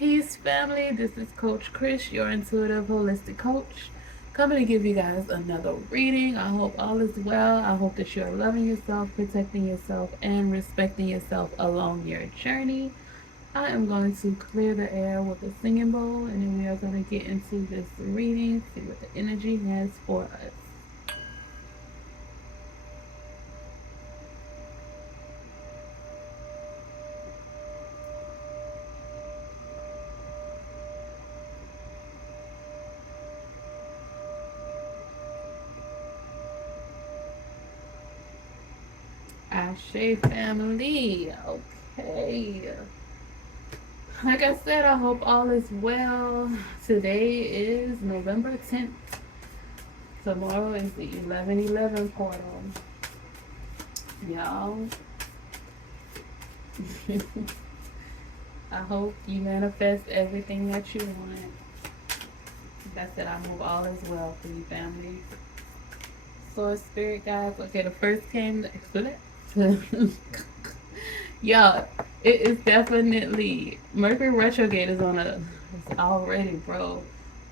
Peace, family. This is Coach Chris, your intuitive holistic coach, coming to give you guys another reading. I hope all is well. I hope that you're loving yourself, protecting yourself, and respecting yourself along your journey. I am going to clear the air with a singing bowl, and then we are going to get into this reading, see what the energy has for us. Ashe family. Okay. Like I said, I hope all is well. Today is November 10th. Tomorrow is the 11/11 portal. Y'all, I hope you manifest everything that you want. That's it. I move all is well for you, family. Source, spirit guides. Okay, the first came for that. Y'all, it is definitely Mercury retrograde is on a. It's already, bro.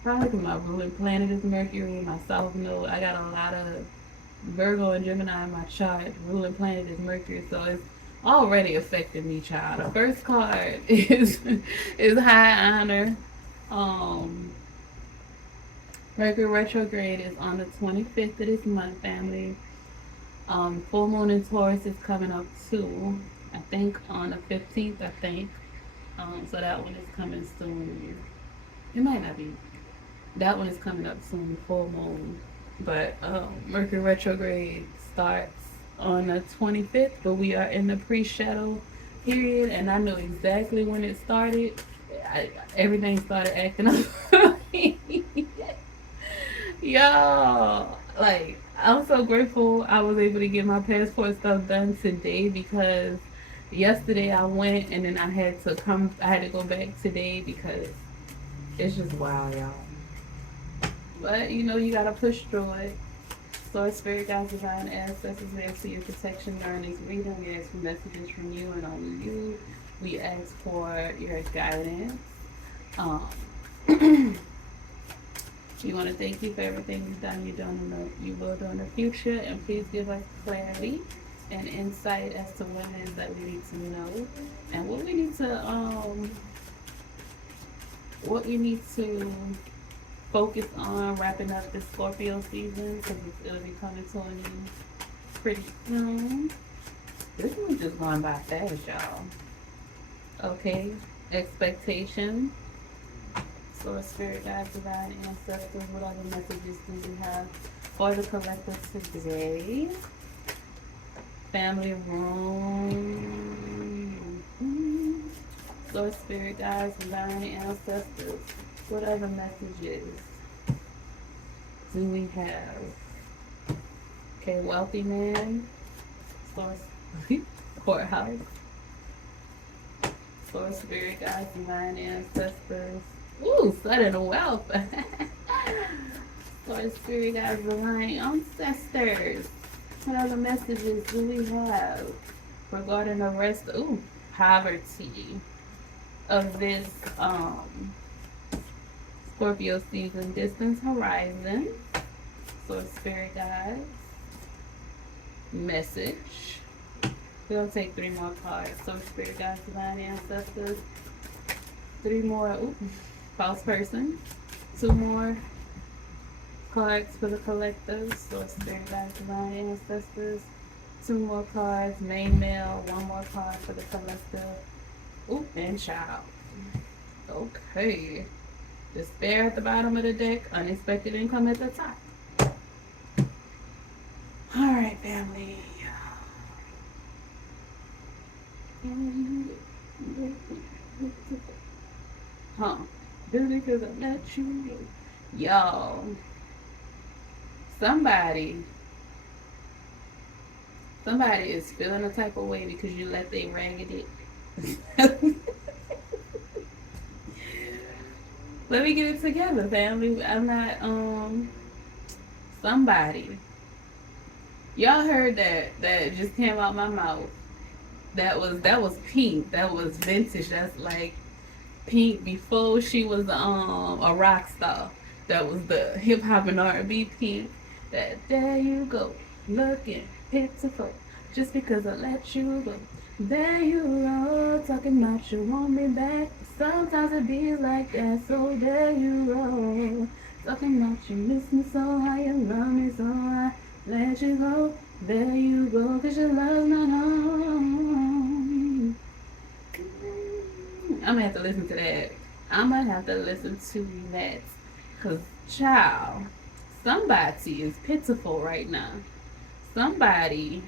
Probably because my ruling planet is Mercury, my South Node. I got a lot of Virgo and Gemini in my chart. Ruling planet is Mercury, so it's already affecting me, child. The first card is High Honor. Um, Mercury retrograde is on the 25th of this month, family. Full moon in Taurus is coming up too. I think on the 15th. I think. So that one is coming soon. It might not be. That one is coming up soon. Full moon. But Mercury retrograde starts on the 25th, but we are in the pre-shadow period, and I know exactly when it started. Everything started acting up. Y'all, like, I'm so grateful I was able to get my passport stuff done today because yesterday I went and then I had to go back today because it's just wild, y'all. But you gotta push through it. Source, spirit, guides, divine ancestors, we ask for your protection during this reading. We ask for messages from you and only you. We ask for your guidance. Um, we want to thank you for everything you've done, you will do in the future, and please give us clarity and insight as to what it is that we need to know and what we need to focus on wrapping up the Scorpio season because it'll be coming to an end pretty soon. This one's just going by fast, y'all. Okay, expectation. Source, spirit, guides, divine ancestors, what other messages do we have for the collective today? Family room. Source, spirit, guides, divine ancestors, what other messages do we have? Okay, wealthy man. Source, courthouse. Source, spirit, guides, divine ancestors. Ooh, sudden wealth. Source, spirit, guides, divine ancestors. What other messages do we have regarding the rest? Ooh, poverty of this Scorpio season, distance horizon. Source, spirit, guides. Message. We'll take three more cards. Source, spirit, guides, divine ancestors. Three more. Ooh, false person. Two more cards for the collectors. Source, spirit, guides, divine ancestors. Two more cards. Main male. One more card for the collector. Ooh, and child. Okay. Despair at the bottom of the deck. Unexpected income at the top. All right, family. Huh. Just because I met you. Y'all. Somebody is feeling a type of way because you let they raggedy. Let me get it together, family. I'm not somebody. Y'all heard that just came out my mouth. That was pink. That was vintage. That's like Pink before she was a rock star. That was the hip hop and R&B Pink. That there you go, looking pitiful, just because I let you go. There you go, talking about you want me back. Sometimes it be like that, so there you go. Talking about you miss me so, how you love me so, I let you go. There you go, 'cause your love's not home. I'm gonna have to listen to that. I'm gonna have to listen to that. Cause child, somebody is pitiful right now. Somebody,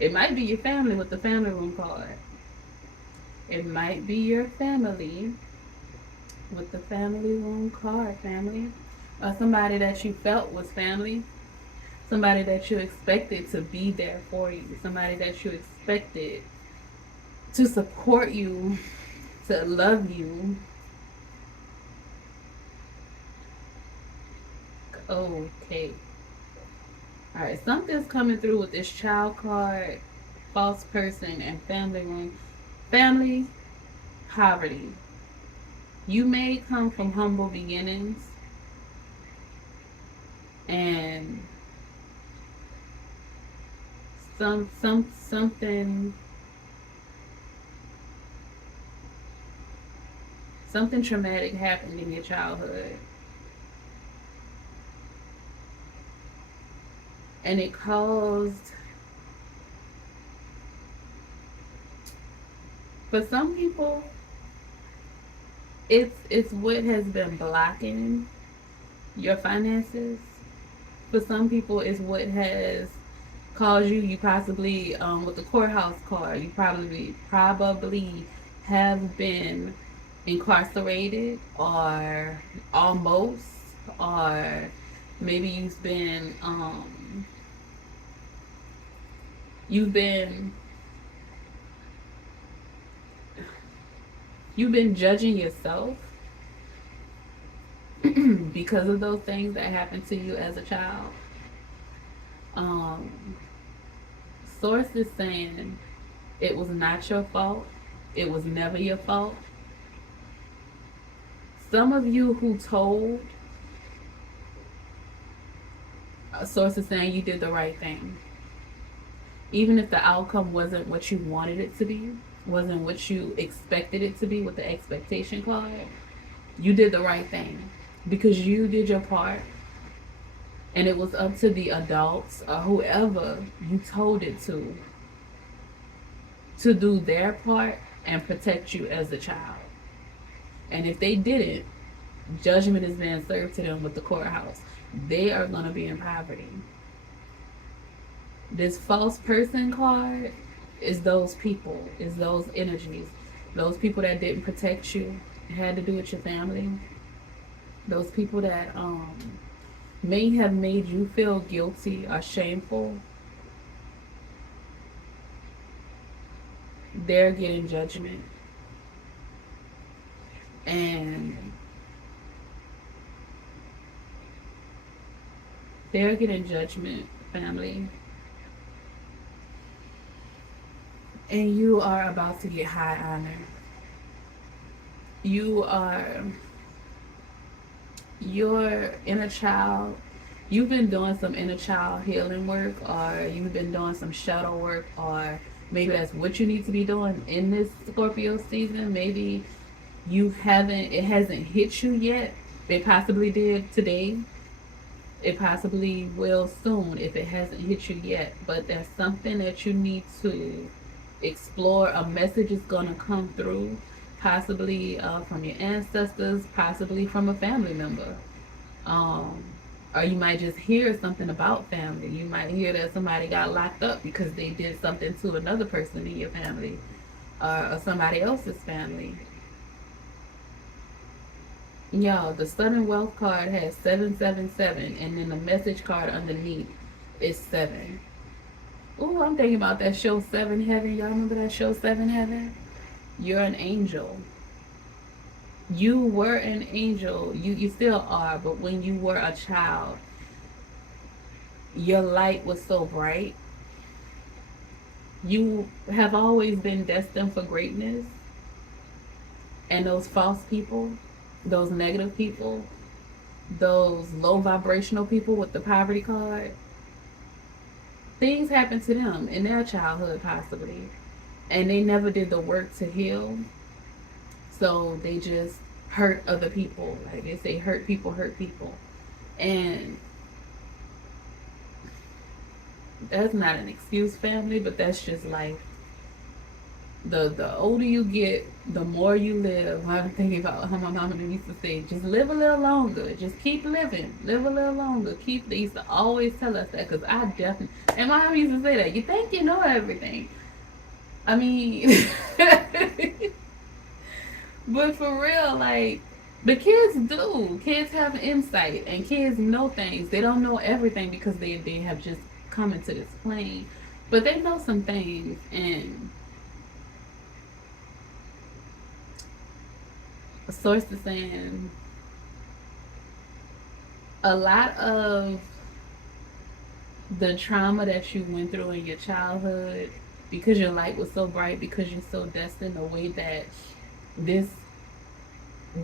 it might be your family with the family room card. It might be your family with the family room card, family. Or somebody that you felt was family. Somebody that you expected to be there for you. Somebody that you expected to support you, to love you. Okay. Alright, something's coming through with this child card, false person, and family room. Family, poverty. You may come from humble beginnings and something traumatic happened in your childhood. And it caused, for some people, it's what has been blocking your finances. For some people, it's what has caused you. You possibly, with the courthouse card, you probably have been incarcerated, or almost, or maybe you've been you've been judging yourself because of those things that happened to you as a child. Um, Source is saying it was not your fault. It was never your fault. Some of you who told, Source is saying you did the right thing. Even if the outcome wasn't what you wanted it to be, wasn't what you expected it to be with the expectation card, you did the right thing because you did your part. And it was up to the adults or whoever you told it to do their part and protect you as a child. And if they didn't, judgment is being served to them with the courthouse. They are going to be in poverty. This false person card is those people, is those energies, those people that didn't protect you, had to do with your family, those people that may have made you feel guilty or shameful. They're getting judgment. And they're getting judgment, family. And you are about to get high honor. Your inner child, you've been doing some inner child healing work, or you've been doing some shadow work, or maybe that's what you need to be doing in this Scorpio season. Maybe it hasn't hit you yet. It possibly did today. It possibly will soon if it hasn't hit you yet. But there's something that you need to explore. A message is going to come through, possibly from your ancestors, possibly from a family member. Or you might just hear something about family. You might hear that somebody got locked up because they did something to another person in your family, or somebody else's family. Y'all, the Sudden Wealth card has 777, and then the message card underneath is 7. Ooh, I'm thinking about that show 7 Heaven. Y'all remember that show 7 Heaven? You're an angel. You were an angel. You still are, but when you were a child, your light was so bright. You have always been destined for greatness. And those false people, those negative people, those low vibrational people with the poverty card, things happen to them in their childhood possibly. And they never did the work to heal. So they just hurt other people. Like they say, hurt people hurt people. And that's not an excuse, family, but that's just life. The older you get, the more you live. I'm thinking about how my mama used to say, just live a little longer. Just keep living. Live a little longer. Keep. They used to always tell us that because I definitely. And my mom used to say that. You think you know everything. I mean, but for real, like, the kids do. Kids have insight and kids know things. They don't know everything because they have just come into this plane. But they know some things. And a source is saying a lot of the trauma that you went through in your childhood, because your light was so bright, because you're so destined, the way that this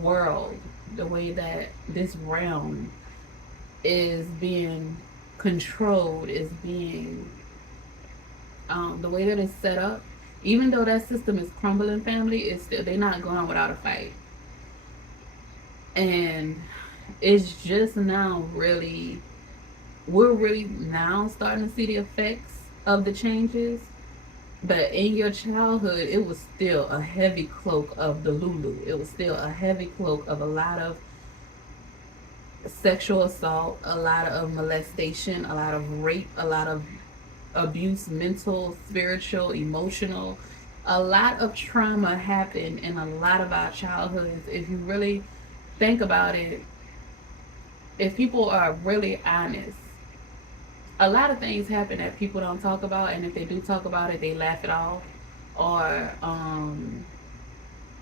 world, the way that this realm is being controlled, is being the way that it's set up. Even though that system is crumbling, family, it's still they're not going without a fight. And it's just now really, we're really now starting to see the effects of the changes. But in your childhood, it was still a heavy cloak of the Lulu. It was still a heavy cloak of a lot of sexual assault, a lot of molestation, a lot of rape, a lot of abuse, mental, spiritual, emotional. A lot of trauma happened in a lot of our childhoods. If you really think about it, if people are really honest, a lot of things happen that people don't talk about, and if they do talk about it, they laugh it off. Or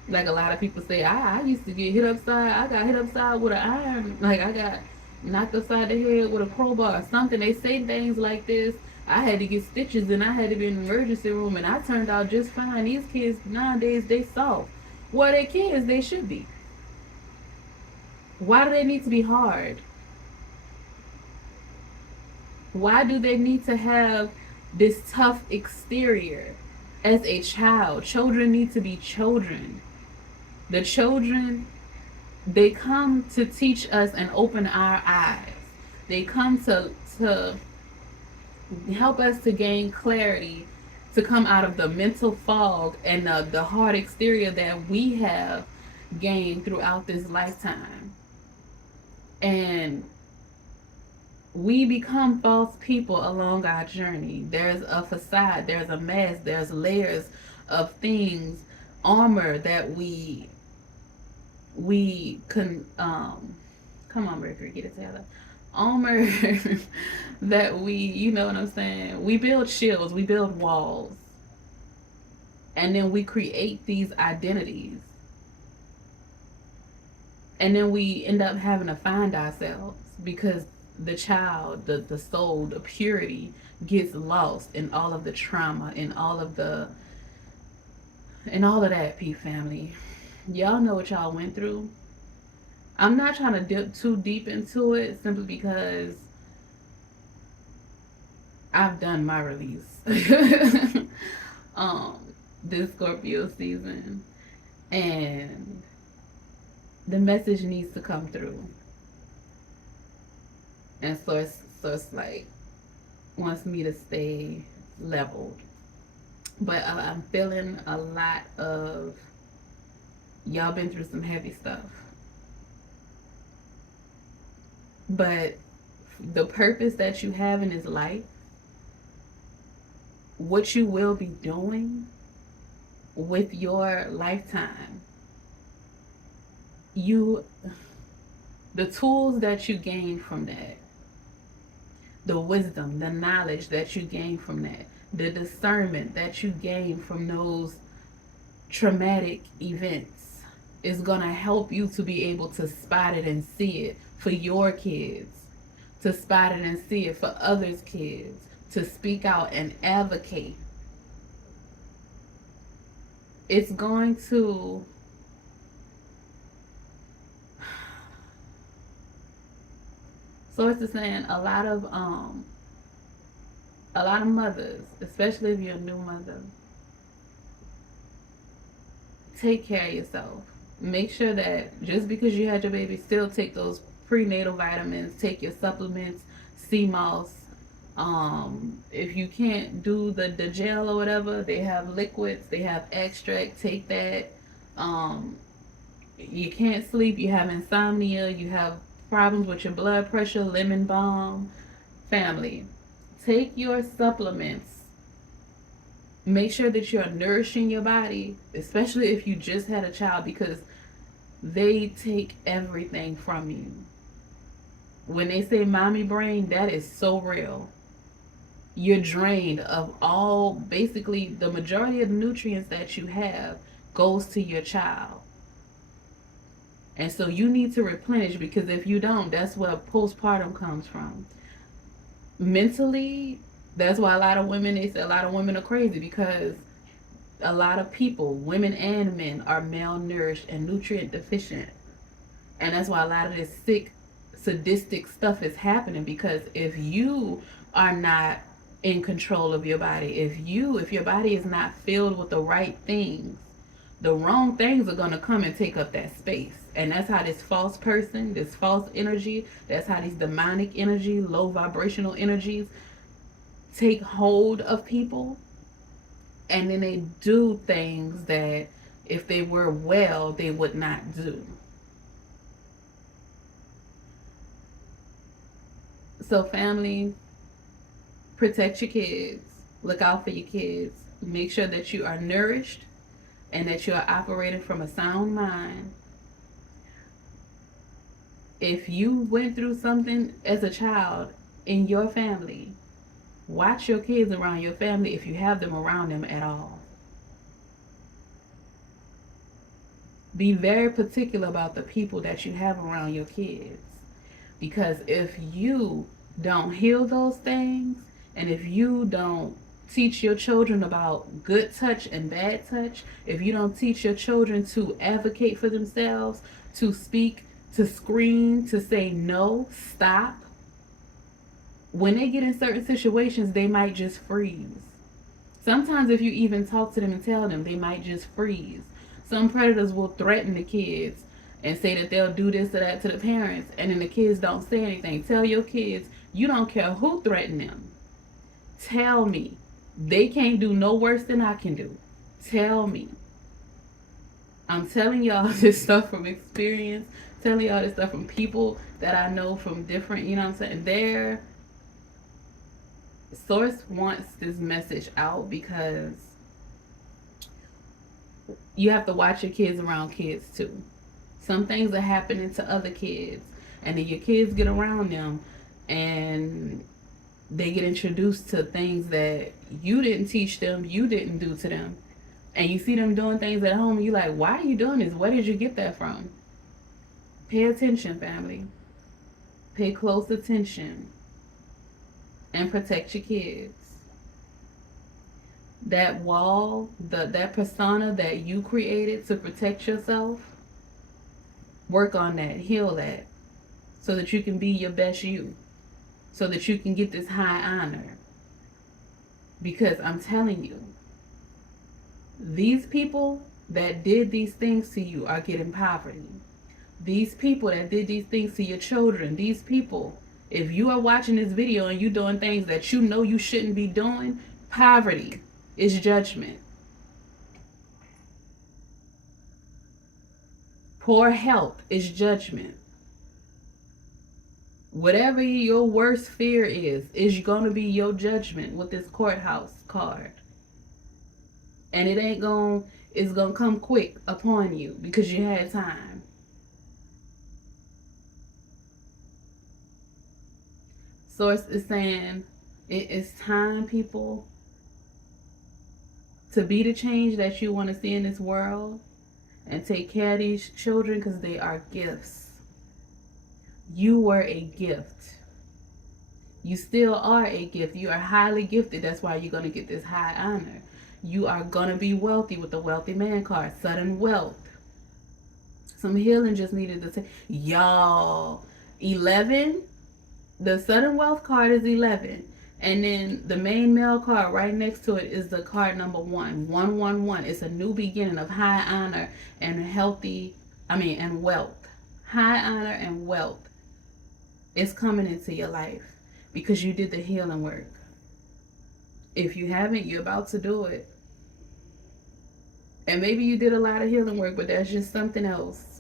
like a lot of people say, I used to get hit upside. I got hit upside with an iron. Like I got knocked upside the head with a crowbar or something. They say things like this. I had to get stitches and I had to be in the emergency room and I turned out just fine. These kids nowadays, they soft. Well, they kids, they should be. Why do they need to be hard? Why do they need to have this tough exterior as a child? Children need to be children. The children, they come to teach us and open our eyes. They come to help us to gain clarity, to come out of the mental fog and the hard exterior that we have gained throughout this lifetime. And we become false people along our journey. There's a facade, there's a mask, there's layers of things, armor that we can come on, Mercury, get it together. Armor that we, you know what I'm saying? We build shields, we build walls, and then we create these identities. And then we end up having to find ourselves because the child, the soul, the purity gets lost in all of the trauma, in all of that, P family. Y'all know what y'all went through. I'm not trying to dip too deep into it simply because I've done my release. This Scorpio season. And the message needs to come through. And source like wants me to stay leveled. But I'm feeling a lot of y'all been through some heavy stuff. But the purpose that you have in this life, what you will be doing with your lifetime, the tools that you gain from that, the wisdom, the knowledge that you gain from that, the discernment that you gain from those traumatic events is going to help you to be able to spot it and see it for your kids, to spot it and see it for others' kids, to speak out and advocate. It's going to So it's just saying a lot of mothers, especially if you're a new mother, take care of yourself. Make sure that just because you had your baby, still take those prenatal vitamins, take your supplements, sea moss. If you can't do the gel or whatever, they have liquids, they have extract, take that. Um, you can't sleep, you have insomnia, you have problems with your blood pressure, lemon balm. Family, take your supplements. Make sure that you're nourishing your body, especially if you just had a child, because they take everything from you. When they say mommy brain, that is so real. You're drained of all, basically, the majority of the nutrients that you have goes to your child. And so you need to replenish, because if you don't, that's where postpartum comes from. Mentally, that's why a lot of women, they say a lot of women are crazy, because a lot of people, women and men, are malnourished and nutrient deficient. And that's why a lot of this sick, sadistic stuff is happening, because if you are not in control of your body, if your body is not filled with the right things, the wrong things are going to come and take up that space. And that's how this false person, this false energy, that's how these demonic energy, low vibrational energies take hold of people. And then they do things that if they were well, they would not do. So family, protect your kids. Look out for your kids. Make sure that you are nourished and that you are operating from a sound mind. If you went through something as a child in your family, watch your kids around your family, if you have them around them at all. Be very particular about the people that you have around your kids. Because if you don't heal those things, and if you don't teach your children about good touch and bad touch, if you don't teach your children to advocate for themselves, to speak, to scream, to say no, stop, when they get in certain situations, they might just freeze. Sometimes if you even talk to them and tell them, they might just freeze. Some predators will threaten the kids and say that they'll do this or that to the parents, and then the kids don't say anything. Tell your kids, you don't care who threatened them. Tell me. They can't do no worse than I can do. Tell me. I'm telling y'all this stuff from experience, telling y'all this stuff from people that I know from different, you know what I'm saying? Their source wants this message out, because you have to watch your kids around kids too. Some things are happening to other kids, and then your kids get around them and they get introduced to things that you didn't teach them, you didn't do to them. And you see them doing things at home, and you're like, why are you doing this? Where did you get that from? Pay attention, family. Pay close attention. And protect your kids. That wall, that persona that you created to protect yourself, work on that, heal that, so that you can be your best you, so that you can get this high honor. Because I'm telling you, these people that did these things to you are getting poverty. These people that did these things to your children, these people, if you are watching this video and you doing things that you know you shouldn't be doing, poverty is judgment. Poor health is judgment. Whatever your worst fear is going to be your judgment with this courthouse card. And it's going to come quick upon you because you had time. Source is saying it is time, people, to be the change that you want to see in this world, and take care of these children, because they are gifts. You were a gift. You still are a gift. You are highly gifted. That's why you're going to get this high honor. You are going to be wealthy with the wealthy man card. Sudden wealth. Some healing just needed to take. Y'all, 11 The sudden wealth card is 11. And then the main male card right next to it is the card number 1. 111. It's a new beginning of high honor and and wealth. High honor and wealth is coming into your life because you did the healing work. If you haven't, you're about to do it. And maybe you did a lot of healing work, but there's just something else.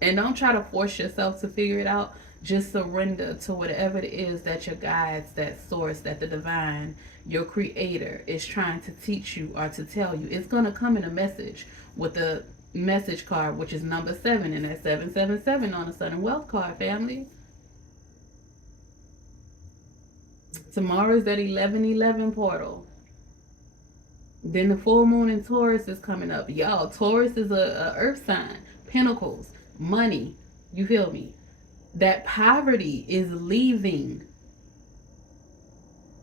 And don't try to force yourself to figure it out. Just surrender to whatever it is that your guides, that source, that the divine, your creator is trying to teach you or to tell you. It's going to come in a message with the message card, which is number 7, and that's 777 on the sudden wealth card, family. Tomorrow is that 1111 portal. Then the full moon in Taurus is coming up. Y'all, Taurus is a earth sign. Pentacles, money. You feel me? That poverty is leaving.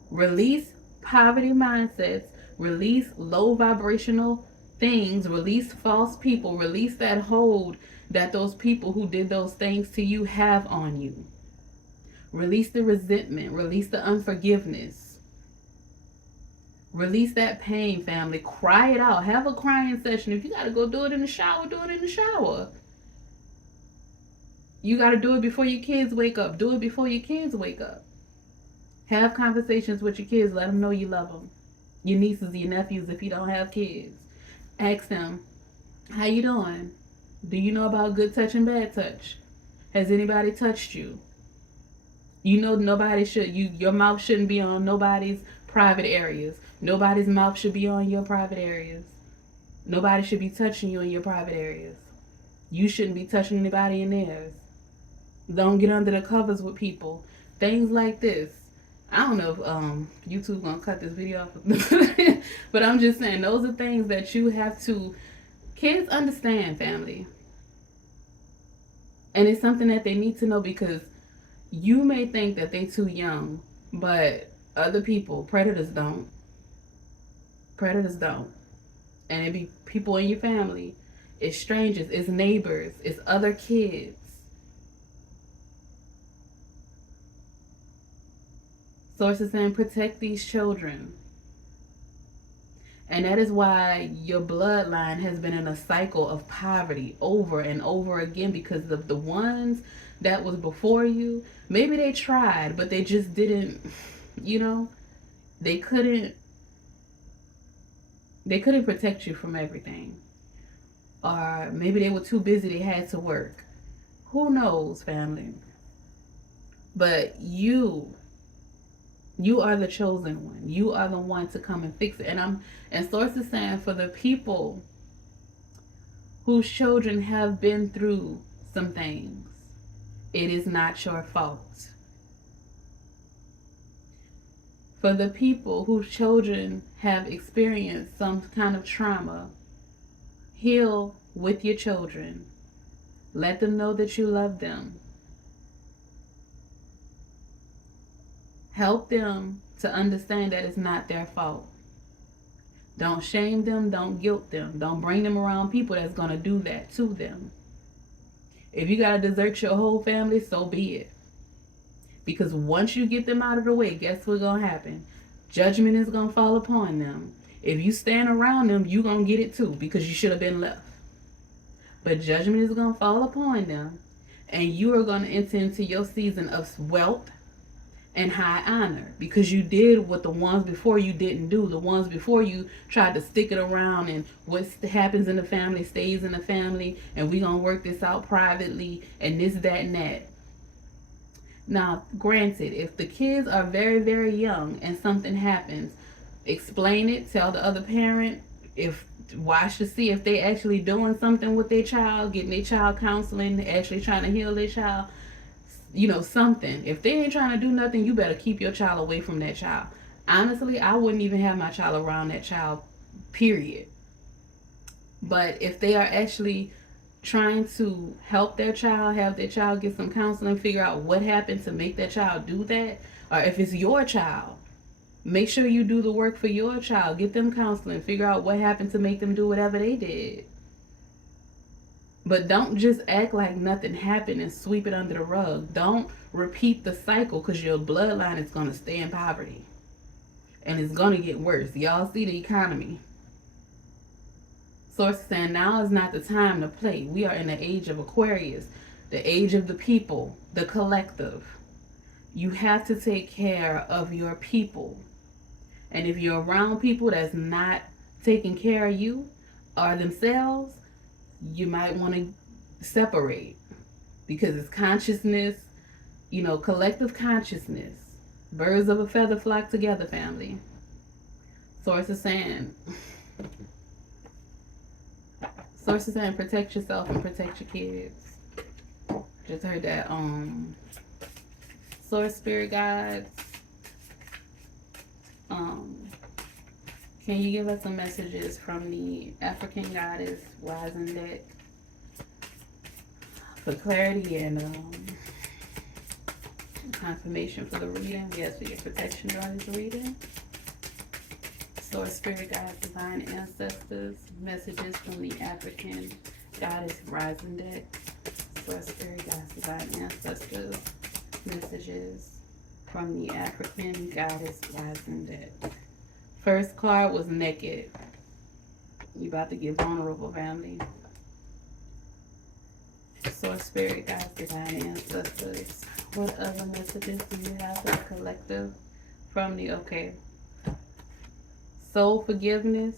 Release poverty mindsets. Release low vibrational things. Release false people. Release that hold that those people who did those things to you have on you. Release the resentment. Release the unforgiveness. Release that pain, family. Cry it out. Have a crying session. If you got to go do it in the shower, do it in the shower. You got to do it before your kids wake up. Do it before your kids wake up. Have conversations with your kids. Let them know you love them. Your nieces, your nephews, if you don't have kids. Ask them, how you doing? Do you know about good touch and bad touch? Has anybody touched you? You know nobody should. Your mouth shouldn't be on nobody's private areas. Nobody's mouth should be on your private areas. Nobody should be touching you in your private areas. You shouldn't be touching anybody in theirs. Don't get under the covers with people. Things like this. I don't know if YouTube gonna cut this video off, but I'm just saying those are things that you have to. Kids understand, family, and it's something that they need to know because you may think that they're too young, but other people, predators don't. Predators don't. And it be people in your family. It's strangers. It's neighbors. It's other kids. Sources saying protect these children. And that is why your bloodline has been in a cycle of poverty over and over again because of the ones that was before you. Maybe they tried, but they just didn't, they couldn't protect you from everything. Or maybe they were too busy, they had to work. Who knows, family? But you are the chosen one. You are the one to come and fix it. And Source is saying for the people whose children have been through some things, it is not your fault. For the people whose children have experienced some kind of trauma, heal with your children. Let them know that you love them. Help them to understand that it's not their fault. Don't shame them. Don't guilt them. Don't bring them around people that's going to do that to them. If you got to desert your whole family, so be it. Because once you get them out of the way, guess what's going to happen? Judgment is going to fall upon them. If you stand around them, you're going to get it too because you should have been left. But judgment is going to fall upon them. And you are going to enter into your season of wealth and high honor because you did what the ones before you didn't do. The ones before you tried to stick it around and what happens in the family stays in the family and we're going to work this out privately and this, that, and that. Now, granted, if the kids are very, very young and something happens, explain it, tell the other parent, watch to see if they actually doing something with their child, getting their child counseling, actually trying to heal their child, something. If they ain't trying to do nothing, you better keep your child away from that child. Honestly, I wouldn't even have my child around that child, period. But if they are actually trying to help their child, have their child get some counseling, figure out what happened to make that child do that, or if it's your child, make sure you do the work for your child. Get them counseling, figure out what happened to make them do whatever they did. But don't just act like nothing happened and sweep it under the rug. Don't repeat the cycle, because your bloodline is going to stay in poverty. And it's going to get worse. Y'all see the economy. Source is saying now is not the time to play. We are in the age of Aquarius, the age of the people, the collective. You have to take care of your people. And if you're around people that's not taking care of you or themselves, you might want to separate, because it's consciousness, collective consciousness. Birds of a feather flock together, family. Source is saying protect yourself and protect your kids. Just heard that. Source, spirit guides. Can you give us some messages from the African goddess rising deck for clarity and confirmation for the reading? Yes, for your protection during this reading. Source, spirit guides, divine ancestors, messages from the African goddess rising deck. Source, spirit guides, divine ancestors, messages from the African goddess rising deck. First card was naked. You about to get vulnerable, family. Source, spirit guides, divine ancestors. What other messages do you have for the collective from the soul forgiveness,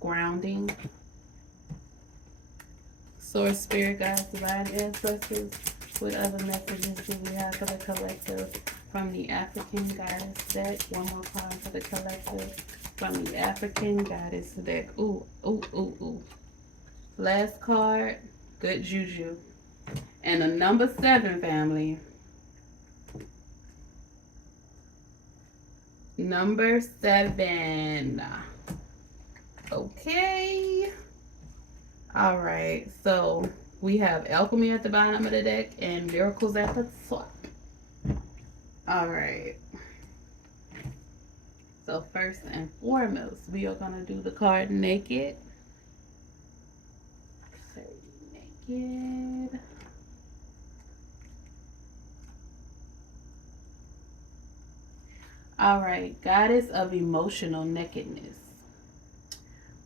grounding. Source, spirit guides, divine ancestors. What other messages do we have for the collective from the African goddess deck? One more card for the collective from the African goddess deck. Ooh. Last card, good juju. And a number 7, family. Number 7. Okay. All right. So we have alchemy at the bottom of the deck and miracles at the top. All right. So first and foremost, we are going to do the card naked. Naked. All right, goddess of emotional nakedness.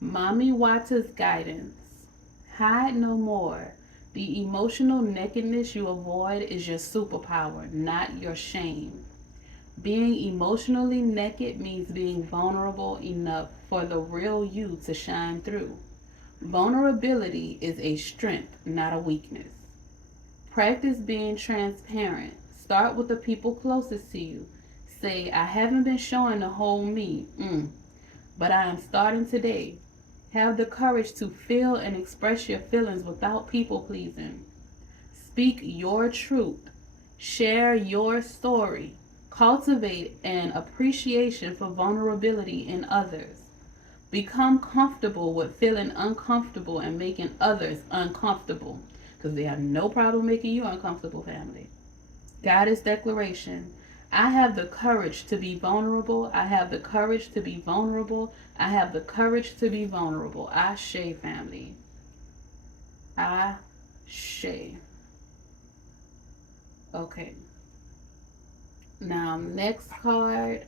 Mami Wata's guidance. Hide no more. The emotional nakedness you avoid is your superpower, not your shame. Being emotionally naked means being vulnerable enough for the real you to shine through. Vulnerability is a strength, not a weakness. Practice being transparent. Start with the people closest to you. Say, I haven't been showing the whole me, but I am starting today. Have the courage to feel and express your feelings without people pleasing. Speak your truth. Share your story. Cultivate an appreciation for vulnerability in others. Become comfortable with feeling uncomfortable and making others uncomfortable, because they have no problem making you uncomfortable, family. Goddess declaration. I have the courage to be vulnerable. I have the courage to be vulnerable. I have the courage to be vulnerable. Ashe, family. Ashe. Okay. Now, next card.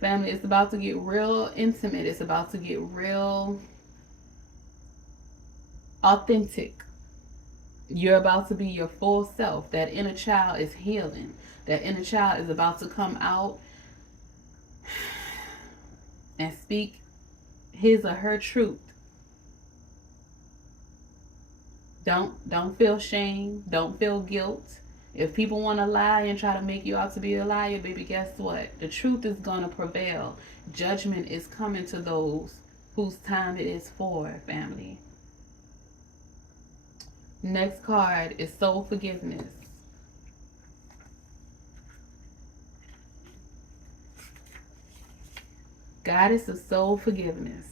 Family, it's about to get real intimate. It's about to get real authentic. You're about to be your full self. That inner child is healing. That inner child is about to come out and speak his or her truth. Don't feel shame. Don't feel guilt. If people want to lie and try to make you out to be a liar, baby, guess what? The truth is going to prevail. Judgment is coming to those whose time it is for, family. Next card is soul forgiveness. Goddess of soul forgiveness.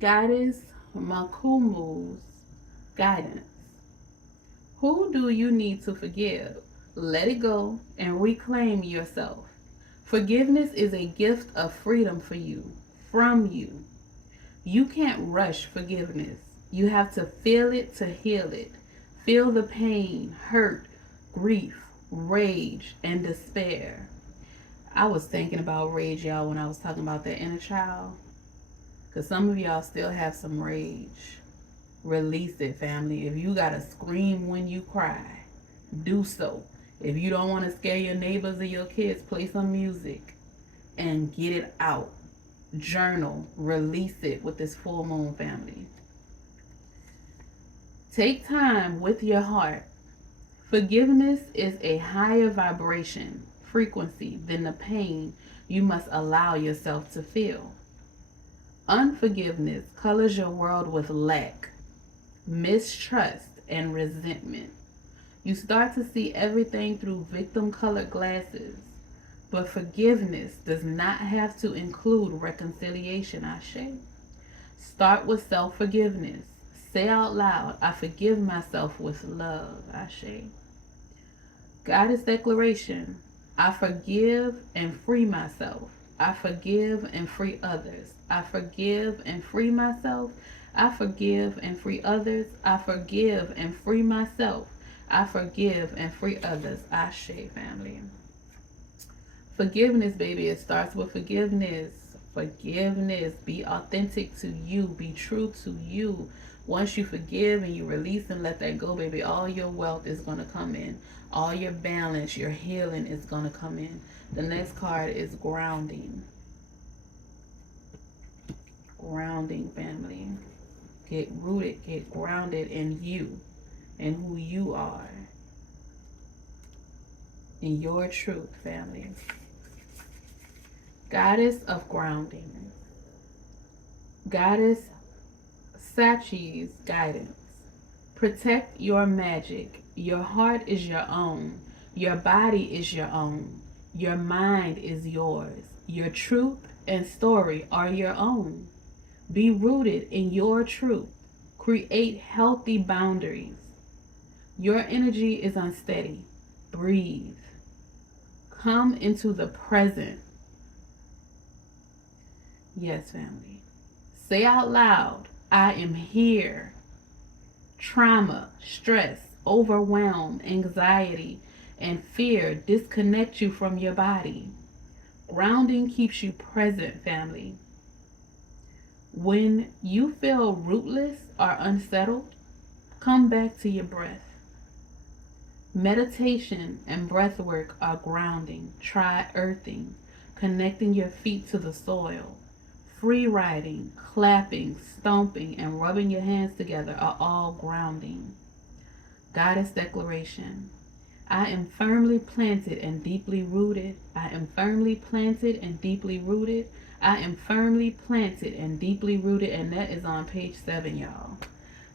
Goddess Makumu's guidance. Who do you need to forgive? Let it go and reclaim yourself. Forgiveness is a gift of freedom for you, from you. You can't rush forgiveness. You have to feel it to heal it. Feel the pain, hurt, grief, rage, and despair. I was thinking about rage, y'all, when I was talking about that inner child. Because some of y'all still have some rage. Release it, family. If you got to scream when you cry, do so. If you don't want to scare your neighbors or your kids, play some music and get it out. Journal, release it with this full moon, family. Take time with your heart. Forgiveness is a higher vibration, frequency than the pain you must allow yourself to feel. Unforgiveness colors your world with lack, mistrust, and resentment. You start to see everything through victim colored glasses. But forgiveness does not have to include reconciliation, Ashe. Start with self forgiveness. Say out loud, I forgive myself with love, Ashe. Goddess declaration, I forgive and free myself. I forgive and free others. I forgive and free myself. I forgive and free others. I forgive and free myself. I forgive and free others. Ashe, family. Forgiveness, baby. It starts with forgiveness. Forgiveness. Be authentic to you. Be true to you. Once you forgive and you release and let that go, baby, all your wealth is going to come in. All your balance, your healing is going to come in. The next card is grounding. Grounding, family. Get rooted, get grounded in you and who you are. In your truth, family. Goddess of grounding. Goddess Sachi's guidance. Protect your magic. Your heart is your own. Your body is your own. Your mind is yours. Your truth and story are your own. Be rooted in your truth. Create healthy boundaries. Your energy is unsteady. Breathe. Come into the present. Yes, family. Say out loud, I am here. Trauma, stress, overwhelm, anxiety, and fear disconnect you from your body. Grounding keeps you present, family. When you feel rootless or unsettled, come back to your breath. Meditation and breath work are grounding. Try earthing, connecting your feet to the soil. Free riding, clapping, stomping, and rubbing your hands together are all grounding. Goddess declaration. I am firmly planted and deeply rooted. I am firmly planted and deeply rooted. I am firmly planted and deeply rooted. And that is on page 7, y'all.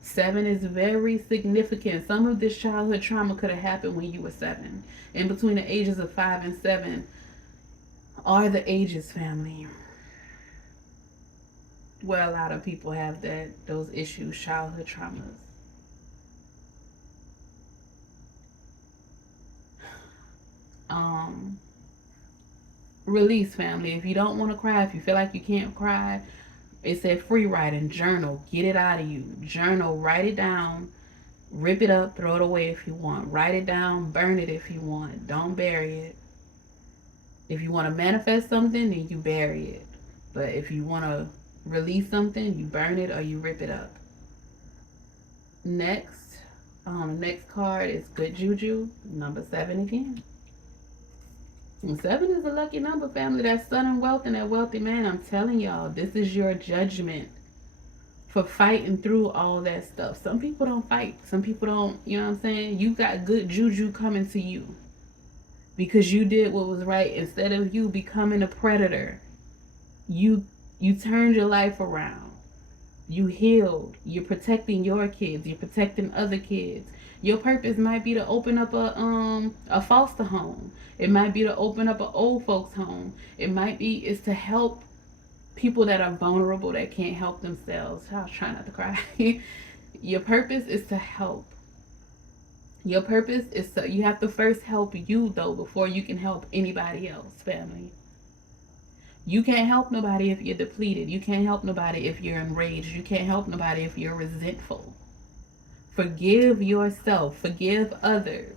7 is very significant. Some of this childhood trauma could have happened when you were 7. In between the ages of 5 and 7 are the ages, family, where a lot of people have those issues, childhood traumas. Release, family. If you don't want to cry, if you feel like you can't cry, it said free writing, journal, get it out of you. Journal, write it down, rip it up, throw it away if you want. Write it down, burn it if you want. Don't bury it. If you want to manifest something, then you bury it. But if you want to release something, you burn it or you rip it up. Next card is Good Juju, number 7 again. And 7 is a lucky number, family. That sun and wealth and that wealthy man. I'm telling y'all, this is your judgment for fighting through all that stuff. Some people don't fight. Some people don't, you know what I'm saying? You got good juju coming to you because you did what was right. Instead of you becoming a predator, you turned your life around. You healed. You're protecting your kids. You're protecting other kids. Your purpose might be to open up a foster home. It might be to open up an old folks home. It might be is to help people that are vulnerable that can't help themselves. I was trying not to cry. Your purpose is to help. Your purpose is to, you have to first help you though before you can help anybody else, family. You can't help nobody if you're depleted. You can't help nobody if you're enraged. You can't help nobody if you're resentful. Forgive yourself, forgive others.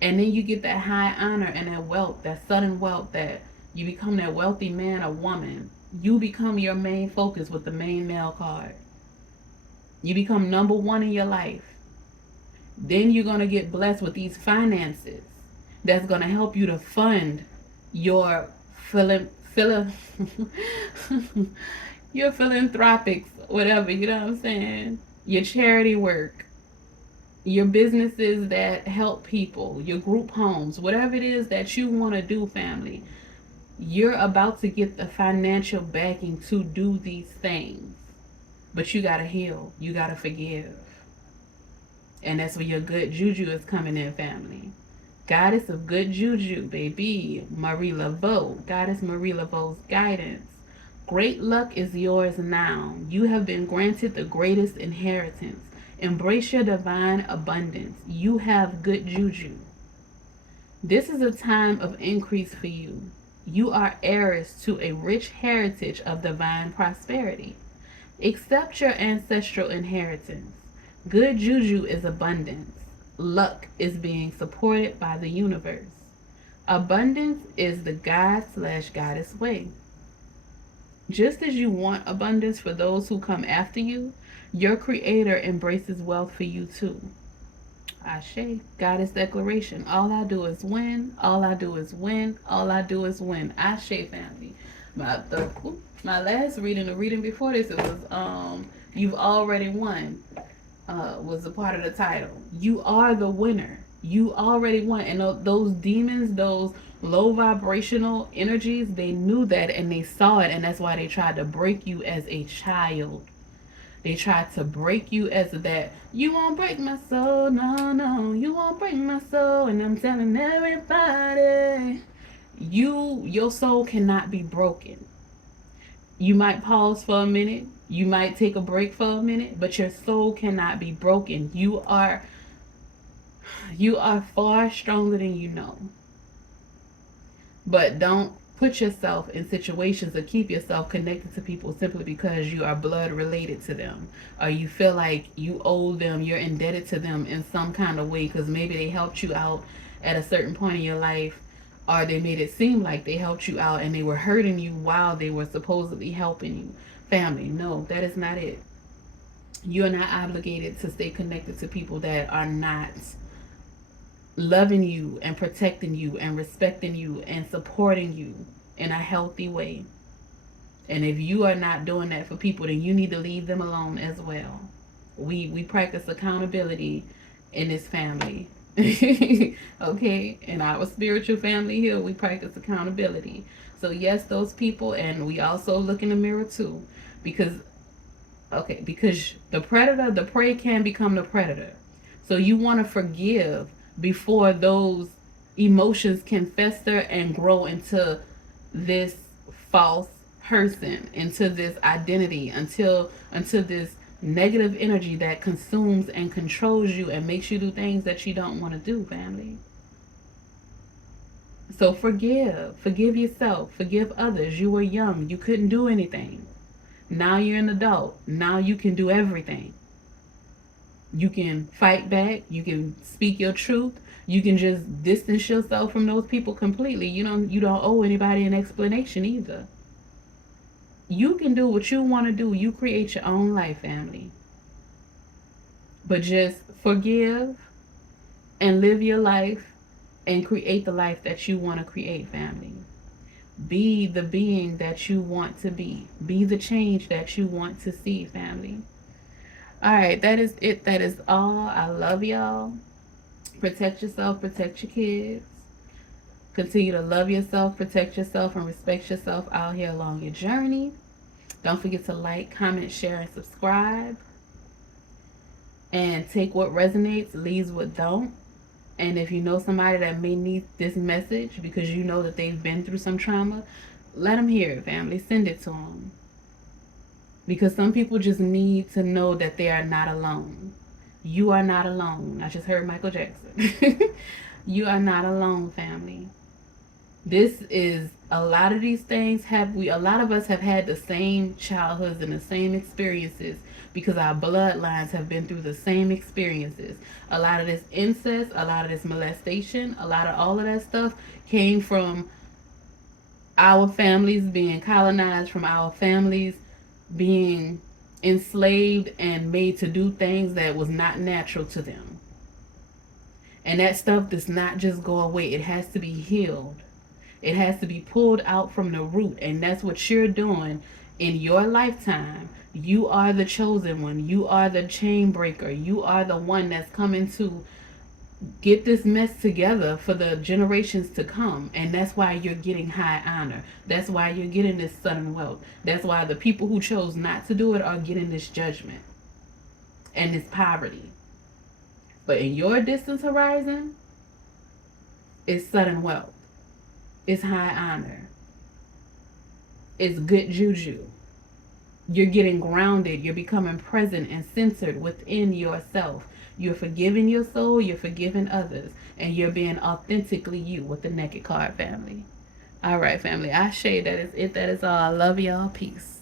And then you get that high honor and that wealth, that sudden wealth, that you become that wealthy man or woman. You become your main focus with the main male card. You become number one in your life. Then you're going to get blessed with these finances that's going to help you to fund your your philanthropics, whatever, you know what I'm saying? Your charity work, your businesses that help people, your group homes, whatever it is that you want to do, family. You're about to get the financial backing to do these things. But you got to heal. You got to forgive. And that's where your good juju is coming in, family. Goddess of good juju, baby. Marie Laveau. Goddess Marie Laveau's guidance. Great luck is yours now. You have been granted the greatest inheritance. Embrace your divine abundance. You have good juju. This is a time of increase for you. You are heiress to a rich heritage of divine prosperity. Accept your ancestral inheritance. Good juju is abundance. Luck is being supported by the universe. Abundance is the God/goddess way. Just as you want abundance for those who come after you, your creator embraces wealth for you too. Ashe, Goddess declaration. All I do is win. All I do is win. All I do is win. Ashe, family. My last reading, the reading before this, it was you've already won. Was a part of the title. You are the winner. You already won. And those demons, those low vibrational energies, they knew that and they saw it, and that's why they tried to break you as a child. They tried to break you as that. You won't break my soul, no, no. You won't break my soul, and I'm telling everybody, your soul cannot be broken. You might pause for a minute. You might take a break for a minute, but your soul cannot be broken. You are far stronger than you know. But don't put yourself in situations or keep yourself connected to people simply because you are blood related to them, or you feel like you owe them, you're indebted to them in some kind of way because maybe they helped you out at a certain point in your life, or they made it seem like they helped you out and they were hurting you while they were supposedly helping you. Family, no, that is not it. You are not obligated to stay connected to people that are not loving you and protecting you and respecting you and supporting you in a healthy way. And if you are not doing that for people, then you need to leave them alone as well. We practice accountability in this family. Okay, in our spiritual family here, we practice accountability. So yes, those people, and we also look in the mirror too, because the predator, the prey can become the predator. So you want to forgive before those emotions can fester and grow into this false person, into this identity, until this negative energy that consumes and controls you and makes you do things that you don't want to do, family. So forgive yourself, forgive others. You were young, you couldn't do anything. Now you're an adult. Now you can do everything. You can fight back, you can speak your truth, you can just distance yourself from those people completely. You don't owe anybody an explanation either. You can do what you want to do. You create your own life, family. But just forgive and live your life and create the life that you want to create, family. Be the being that you want to be. Be the change that you want to see, family. All right, that is it. That is all. I love y'all. Protect yourself, protect your kids. Continue to love yourself, protect yourself, and respect yourself out here along your journey. Don't forget to like, comment, share, and subscribe. And take what resonates, leaves what don't. And if you know somebody that may need this message because you know that they've been through some trauma, let them hear it, family. Send it to them. Because some people just need to know that they are not alone. You are not alone. I just heard Michael Jackson. You are not alone, family. This is A lot of these things a lot of us have had the same childhoods and the same experiences because our bloodlines have been through the same experiences. A lot of this incest, a lot of this molestation, a lot of all of that stuff came from our families being colonized, from our families being enslaved and made to do things that was not natural to them. And that stuff does not just go away. It has to be healed. It has to be pulled out from the root. And that's what you're doing in your lifetime. You are the chosen one. You are the chain breaker. You are the one that's coming to get this mess together for the generations to come. And that's why you're getting high honor. That's why you're getting this sudden wealth. That's why the people who chose not to do it are getting this judgment and this poverty. But in your distance horizon, it's sudden wealth. It's high honor. It's good juju. You're getting grounded. You're becoming present and centered within yourself. You're forgiving your soul. You're forgiving others. And you're being authentically you with the Naked Card family. All right, family. I shade that is it. That is all. I love y'all. Peace.